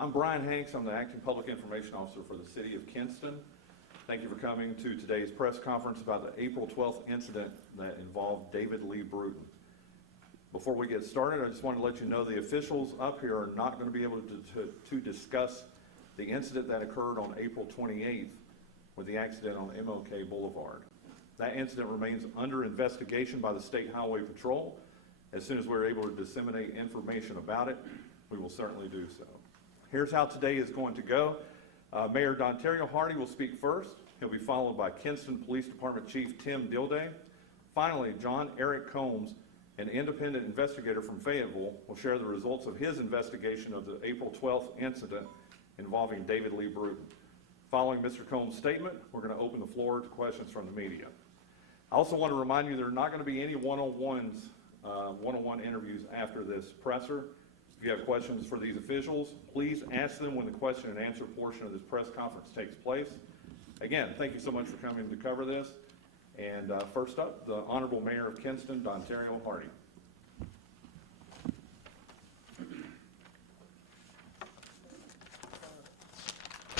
I'm Brian Hanks. I'm the Acting Public Information Officer for the City of Kinston. Thank you for coming to today's press conference about the April 12th incident that involved David Lee Bruton. Before we get started, I just want to let you know the officials up here are not going to be able to discuss the incident that occurred on April 28th with the accident on MLK Boulevard. That incident remains under investigation by the State Highway Patrol. As soon as we're able to disseminate information about it, we will certainly do so. Here's how today is going to go. Mayor Dontario Hardy will speak first. He'll be followed by Kinston Police Department Chief Tim Dilday. Finally, John Eric Combs, an independent investigator from Fayetteville, will share the results of his investigation of the April 12th incident involving David Lee Bruton. Following Mr. Combs' statement, we're going to open the floor to questions from the media. I also want to remind you there are not going to be any one-on-one interviews after this presser. If you have questions for these officials, please ask them when the question and answer portion of this press conference takes place. Again, thank you so much for coming to cover this. And first up, the Honorable Mayor of Kinston, Dontario Hardy.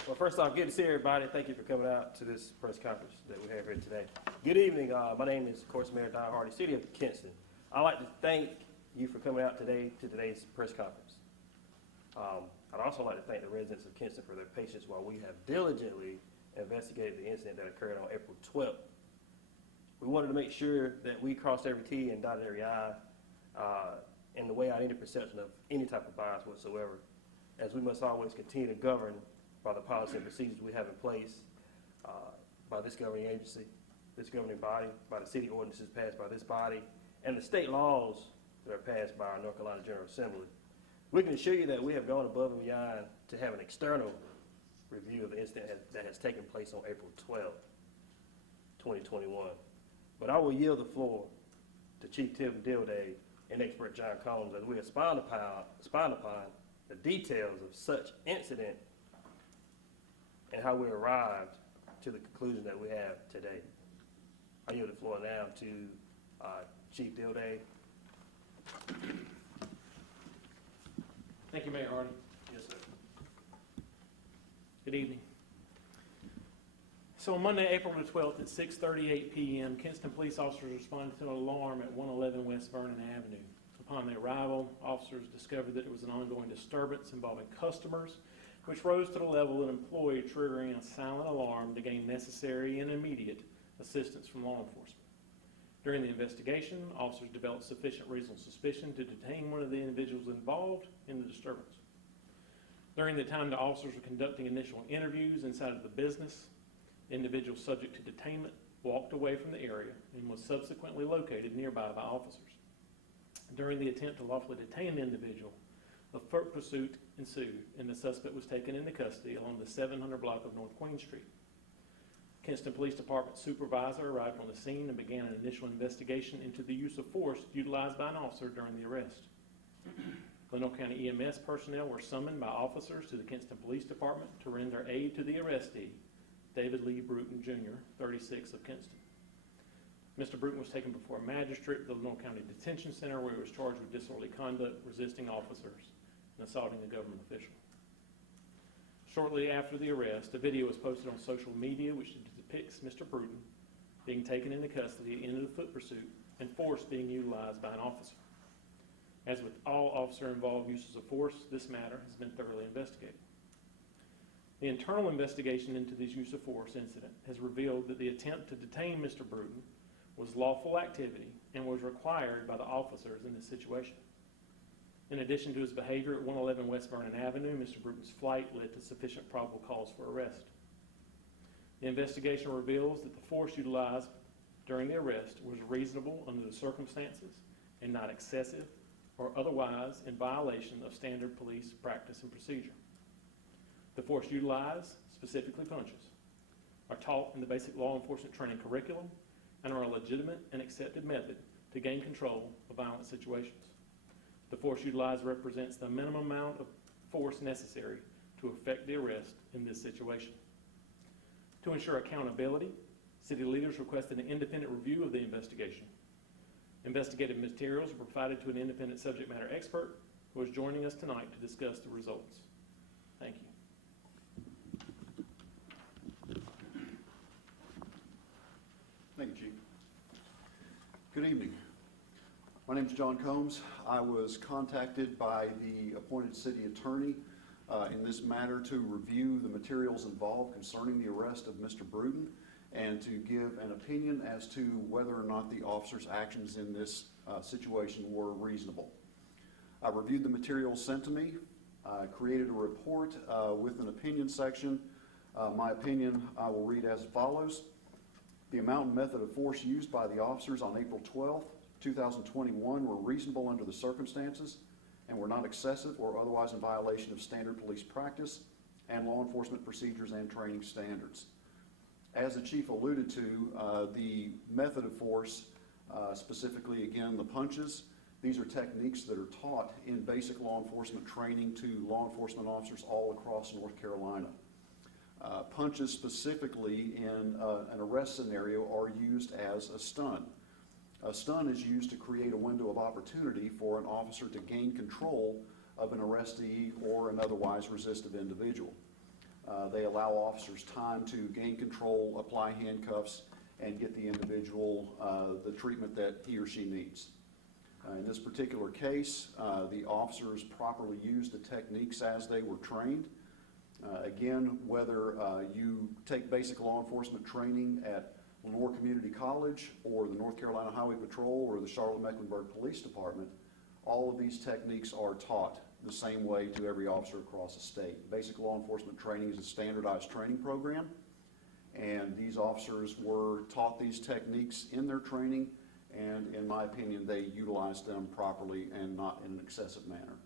Well, first off, good to see everybody. Thank you for coming out to this press conference that we have here today. Good evening. My name is, of course, Mayor Don Hardy, City of Kinston. I'd like to thank you for coming out today to today's press conference. I'd also like to thank the residents of Kinston for their patience while we have diligently investigated the incident that occurred on April 12th. We wanted to make sure that we crossed every T and dotted every I and to weigh out any perception of any type of bias whatsoever, as we must always continue to govern by the policy and procedures we have in place by this governing agency, this governing body, by the city ordinances passed by this body, and the state laws that are passed by our North Carolina General Assembly. We can assure you that we have gone above and beyond to have an external review of the incident that has taken place on April 12, 2021. But I will yield the floor to Chief Tim Dilday and expert John Combs as we expound upon the details of such incident and how we arrived to the conclusion that we have today. I yield the floor now to Chief Dilday. Thank you, Mayor Hardy. Yes, sir. Good evening. So on Monday, April the 12th at 6:38 p.m., Kinston police officers responded to an alarm at 111 West Vernon Avenue. Upon their arrival, officers discovered that it was an ongoing disturbance involving customers, which rose to the level of an employee triggering a silent alarm to gain necessary and immediate assistance from law enforcement. During the investigation, officers developed sufficient reasonable suspicion to detain one of the individuals involved in the disturbance. During the time the officers were conducting initial interviews inside of the business, the individual subject to detainment walked away from the area and was subsequently located nearby by officers. During the attempt to lawfully detain the individual, a foot pursuit ensued and the suspect was taken into custody along the 700 block of North Queen Street. Kinston Police Department supervisor arrived on the scene and began an initial investigation into the use of force utilized by an officer during the arrest. Glenville County EMS personnel were summoned by officers to the Kinston Police Department to render aid to the arrestee, David Lee Bruton, Jr., 36 of Kinston. Mr. Bruton was taken before a magistrate at the Glenville County Detention Center where he was charged with disorderly conduct, resisting officers, and assaulting a government official. Shortly after the arrest, a video was posted on social media which depicts Mr. Bruton being taken into custody at the end of the foot pursuit and force being utilized by an officer. As with all officer-involved uses of force, this matter has been thoroughly investigated. The internal investigation into this use of force incident has revealed that the attempt to detain Mr. Bruton was lawful activity and was required by the officers in this situation. In addition to his behavior at 111 West Vernon Avenue, Mr. Bruton's flight led to sufficient probable cause for arrest. The investigation reveals that the force utilized during the arrest was reasonable under the circumstances and not excessive or otherwise in violation of standard police practice and procedure. The force utilized, specifically punches, are taught in the basic law enforcement training curriculum and are a legitimate and accepted method to gain control of violent situations. The force utilized represents the minimum amount of force necessary to effect the arrest in this situation. To ensure accountability, city leaders requested an independent review of the investigation. Investigative materials were provided to an independent subject matter expert who is joining us tonight to discuss the results. My name is John Combs. I was contacted by the appointed city attorney in this matter to review the materials involved concerning the arrest of Mr. Bruton and to give an opinion as to whether or not the officer's actions in this situation were reasonable. I reviewed the materials sent to me. I created a report with an opinion section. My opinion I will read as follows. The amount and method of force used by the officers on April 12th, 2021 were reasonable under the circumstances and were not excessive or otherwise in violation of standard police practice and law enforcement procedures and training standards. As the chief alluded to, the method of force, specifically again the punches, these are techniques that are taught in basic law enforcement training to law enforcement officers all across North Carolina. Punches specifically in an arrest scenario are used as a stun. A stun is used to create a window of opportunity for an officer to gain control of an arrestee or an otherwise resistive individual. They allow officers time to gain control, apply handcuffs, and get the individual the treatment that he or she needs. In this particular case, the officers properly used the techniques as they were trained. Again, whether you take basic law enforcement training at Lenore Community College or the North Carolina Highway Patrol or the Charlotte-Mecklenburg Police Department, all of these techniques are taught the same way to every officer across the state. Basic law enforcement training is a standardized training program, and these officers were taught these techniques in their training, and in my opinion, they utilized them properly and not in an excessive manner.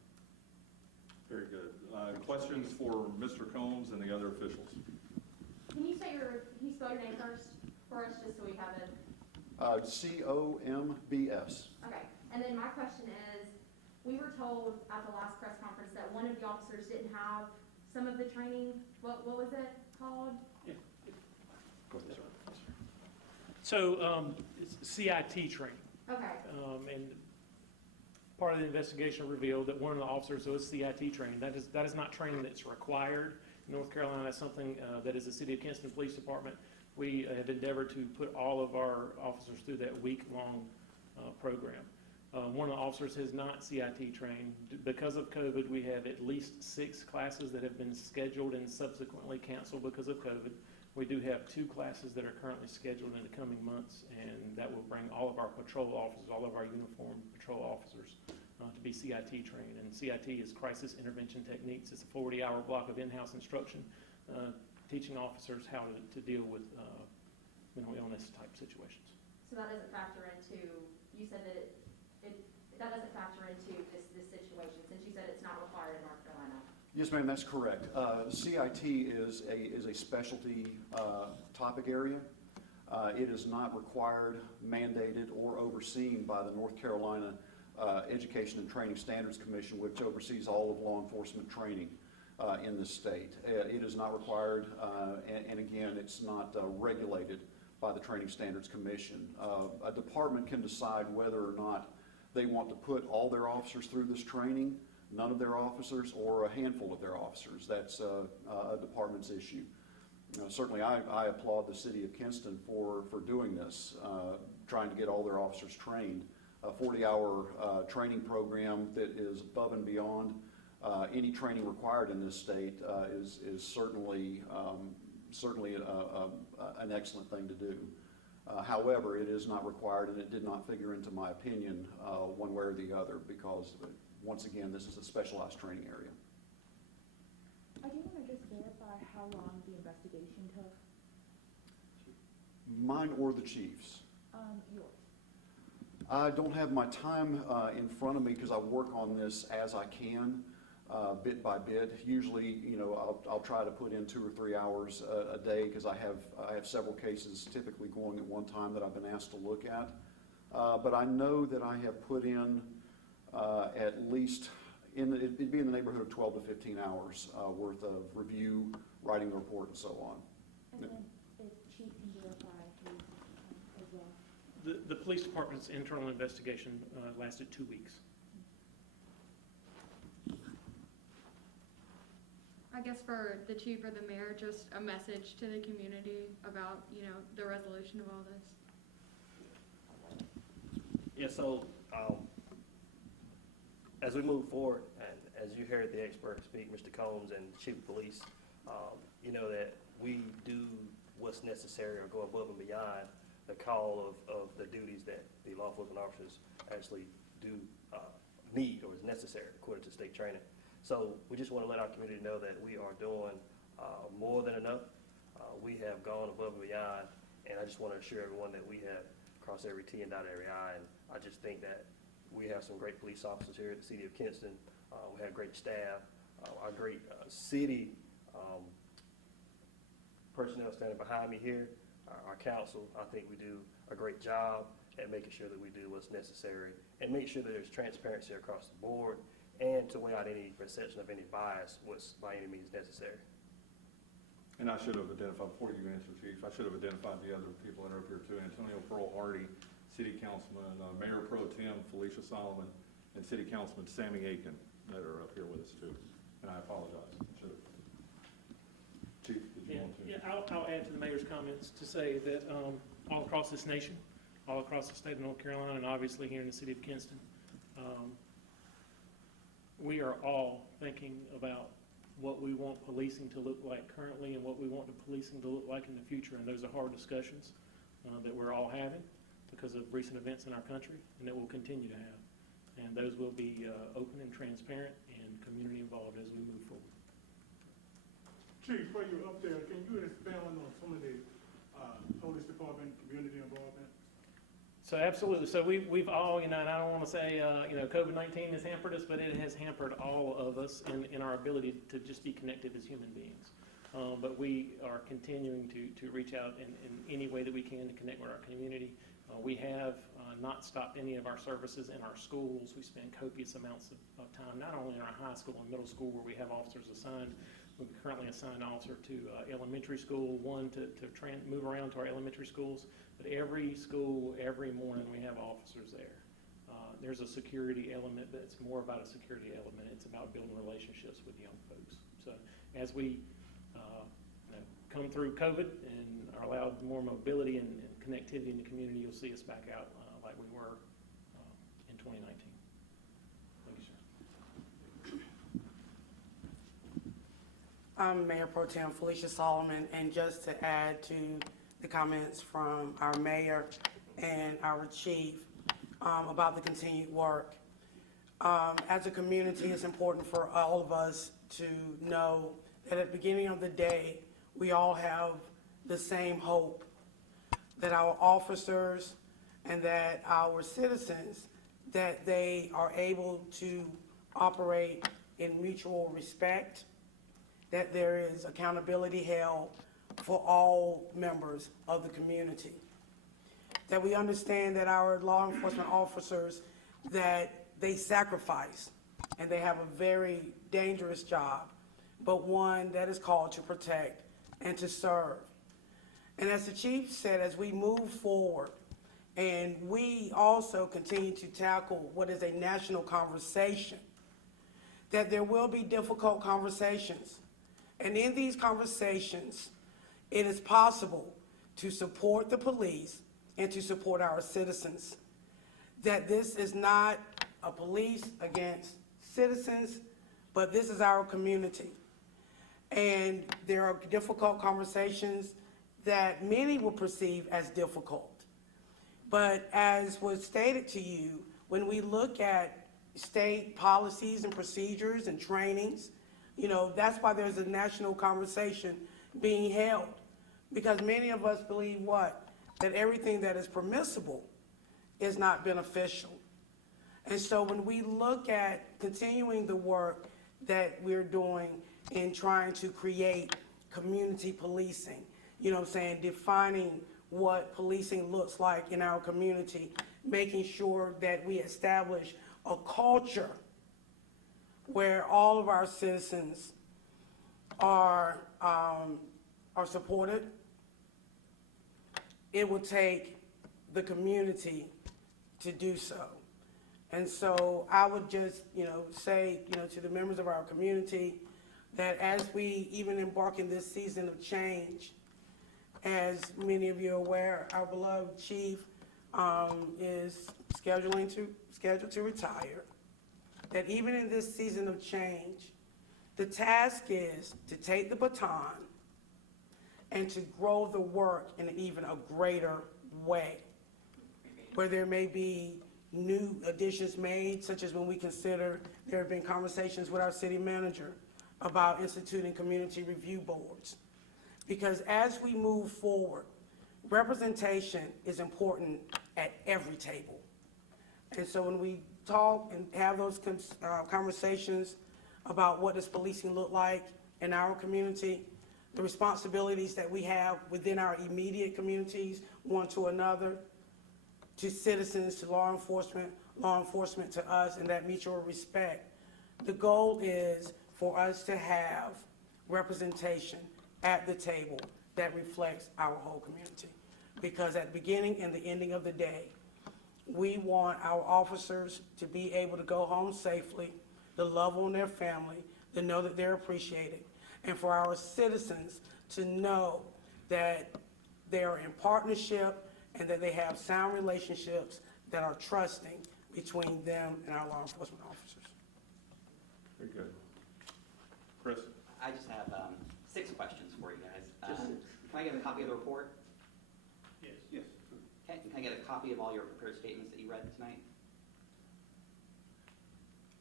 Very good. Questions for Mr. Combs and the other officials? Can you spell your name first for us, just so we have it? C-O-M-B-S. Okay, and then my question is, we were told at the last press conference that one of the officers didn't have some of the training. What was it called? Go ahead, sir. So it's CIT training. Okay, And part of the investigation revealed that one of the officers was CIT training. That is not training that's required in North Carolina. That's something that is the City of Kinston Police Department. We have endeavored to put all of our officers through that week-long program. One of the officers has not CIT trained. Because of COVID, we have at least 6 classes that have been scheduled and subsequently canceled because of COVID. We do have 2 classes that are currently scheduled in the coming months, and that will bring all of our patrol officers, all of our uniformed patrol officers to be CIT trained. And CIT is Crisis Intervention Techniques. It's a 40-hour block of in-house instruction teaching officers how to deal with mental illness type situations. so that doesn't factor into, you said that that doesn't factor into this situation, since you said it's not required in North Carolina. Yes, ma'am, that's correct. CIT is a specialty topic area. It is not required, mandated, or overseen by the North Carolina Education and Training Standards Commission, which oversees all of law enforcement training in the state. It is not required, and again, it's not regulated by the Training Standards Commission. A department can decide whether or not they want to put all their officers through this training, none of their officers, or a handful of their officers. That's a department's issue. Certainly I applaud the City of Kinston for doing this, trying to get all their officers trained. A 40-hour training program that is above and beyond any training required in this state is certainly an excellent thing to do. However, it is not required, and it did not figure into my opinion one way or the other, because once again, this is a specialized training area. I do want to just verify how long the investigation took. Mine or the chief's? Yours. I don't have my time in front of me because I work on this as I can, bit by bit. Usually, you know, I'll try to put in 2 or 3 hours a day because I have several cases typically going at one time that I've been asked to look at. But I know that I have put in at least, it'd be in the neighborhood of 12 to 15 hours worth of review, writing the report, and so on. And then if Chief can verify his as well. The police department's internal investigation lasted 2 weeks. I guess for the chief or the mayor, just a message to the community about, you know, the resolution of all this. Yeah, so as we move forward, and as you heard the experts speak, Mr. Combs and Chief of Police, you know that we do what's necessary or go above and beyond the call of the duties that the law enforcement officers actually do need or is necessary according to state training. So we just want to let our community know that we are doing more than enough. We have gone above and beyond, and I just want to assure everyone that we have crossed every T and dotted every I, and I just think that we have some great police officers here at the city of Kinston. We have great staff, our great city personnel standing behind me here, our council. I think we do a great job at making sure that we do what's necessary and make sure that there's transparency across the board and to weigh out any perception of any bias what's by any means necessary. And I should have identified, before you answer, Chief, I should have identified the other people that are up here too. Antonio Pearl Hardy, City Councilman, Mayor Pro Tem Felicia Solomon, and City Councilman Sammy Aiken that are up here with us too. And I apologize. Should have. Chief, did you want to? Yeah, I'll add to the mayor's comments to say that all across this nation, all across the state of North Carolina, and obviously here in the city of Kinston, we are all thinking about what we want policing to look like currently and what we want the policing to look like in the future. And those are hard discussions that we're all having because of recent events in our country and that we'll continue to have. And those will be open and transparent and community involved as we move forward. Chief, while you're up there, can you expound on some of the police department community involvement? So absolutely. So we've all, and I don't want to say, COVID-19 has hampered us, but it has hampered all of us in our ability to just be connected as human beings. But we are continuing to reach out in any way that we can to connect with our community. We have not stopped any of our services in our schools. We spend copious amounts of time, not only in our high school and middle school where we have officers assigned. We currently assign an officer to elementary school, one to move around to our elementary schools. But every school, every morning, we have officers there. There's a security element that's more about a security element. It's about building relationships with young folks. So as we come through COVID and are allowed more mobility and connectivity in the community, you'll see us back out like we were in 2019. Thank you, sir. I'm Mayor Pro Tem Felicia Solomon, and just to add to the comments from our mayor and our chief about the continued work. As a community, it's important for all of us to know that at the beginning of the day, we all have the same hope, that our officers and that our citizens, that they are able to operate in mutual respect, that there is accountability held for all members of the community. That we understand that our law enforcement officers, that they sacrifice and they have a very dangerous job, but one that is called to protect and to serve. And as the chief said, as we move forward and we also continue to tackle what is a national conversation, that there will be difficult conversations. And in these conversations, it is possible to support the police and to support our citizens. That this is not a police against citizens, but this is our community. And there are difficult conversations that many will perceive as difficult. But as was stated to you, when we look at state policies and procedures and trainings, that's why there's a national conversation being held. Because many of us believe what? That everything that is permissible is not beneficial. And so when we look at continuing the work that we're doing in trying to create community policing, defining what policing looks like in our community, making sure that we establish a culture where all of our citizens are supported. It will take the community to do so. And so I would just, say, to the members of our community that as we even embark in this season of change, as many of you are aware, our beloved chief is scheduled to retire. that even in this season of change, the task is to take the baton and to grow the work in even a greater way, where there may be new additions made, such as when we consider there have been conversations with our city manager about instituting community review boards. Because as we move forward, representation is important at every table. And so when we talk and have those conversations about what does policing look like in our community, the responsibilities that we have within our immediate communities, one to another, to citizens, to law enforcement to us, and that mutual respect. The goal is for us to have representation at the table that reflects our whole community. Because at the beginning and the ending of the day, we want our officers to be able to go home safely, to love on their family, to know that they're appreciated, and for our citizens to know that they are in partnership and that they have sound relationships that are trusting between them and our law enforcement officers. Very good. Chris? I just have 6 questions for you guys. Can I get a copy of the report? Yes. Yes. Okay, can I get a copy of all your prepared statements that you read tonight?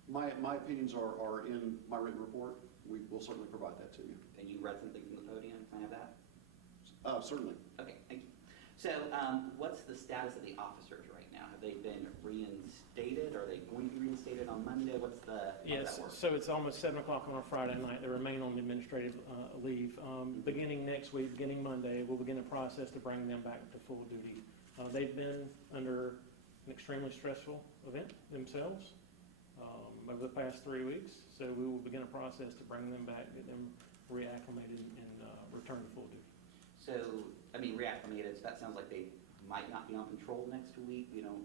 My opinions are in my written report. We will certainly provide that to you. And you read something from the podium, can I have that? Certainly. Okay, thank you. So what's the status of the officers right now? Have they been reinstated? Are they going to be reinstated on Monday? What's the, how does Yes, that work? so it's almost 7 o'clock on a Friday night. They remain on administrative leave. Beginning next week, beginning Monday, we'll begin a process to bring them back to full duty. They've been under an extremely stressful event themselves over the past 3 weeks. So we will begin a process to bring them back, get them reacclimated, and return to full duty. So, I mean, reacclimated, so that sounds like they might not be on patrol next week, you know?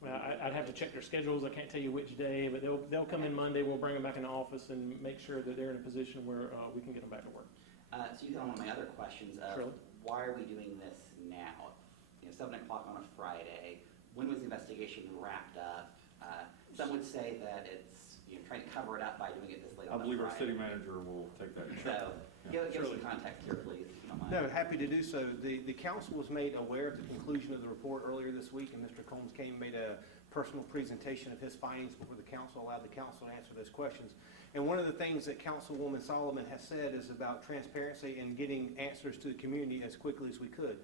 Well, I'd have to check their schedules. I can't tell you which day, but they'll come in Monday. We'll bring them back in the office and make sure that they're in a position where we can get them back to work. So you hit on one of my other questions of Surely. why are we doing this now? You know, 7 o'clock on a Friday. When was the investigation wrapped up? Some would say that it's, you know, trying to cover it up by doing it this late I on a believe our Friday. city manager will take that. So Yeah. give us some context here, please, if you don't mind. No, happy to do so. The council was made aware of the conclusion of the report earlier this week, and Mr. Combs came and made a personal presentation of his findings before the council, allowed the council to answer those questions. And one of the things that Councilwoman Solomon has said is about transparency and getting answers to the community as quickly as we could.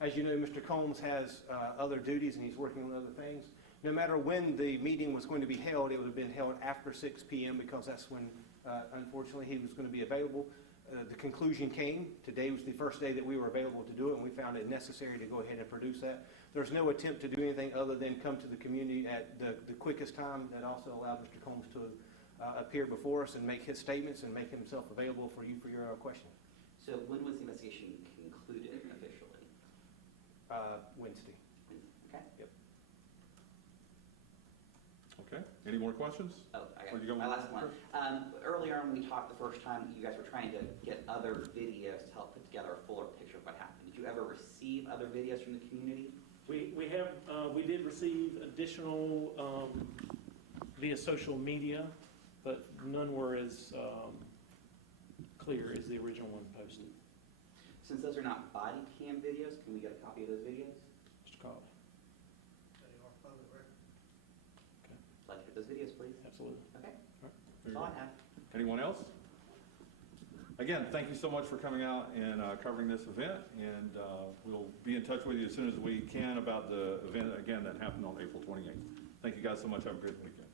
As you know, Mr. Combs has other duties and he's working on other things. No matter when the meeting was going to be held, it would have been held after 6 p.m. because that's when, unfortunately, he was going to be available. The conclusion came. Today was the first day that we were available to do it, and we found it necessary to go ahead and produce that. There's no attempt to do anything other than come to the community at the quickest time. That also allowed Mr. Combs to appear before us and make his statements and make himself available for you for your questions. So when was the investigation concluded officially? Wednesday. Okay. Yep. Okay, any more questions? Oh, I Or you got go- my last one. Earlier on, when we talked the first time, you guys were trying to get other videos to help put together a fuller picture of what happened. Did you ever receive other videos from the community? We did receive additional via social media, but none were as clear as the original one posted. Since those are not body cam videos, can we get a copy of those videos? Mr. Colley. Let's get those videos, please. Absolutely. Okay, Very that's all good. I have. Anyone else? Again, thank you so much for coming out and covering this event, and we'll be in touch with you as soon as we can about the event, again, that happened on April 28th. Thank you guys so much. Have a great weekend.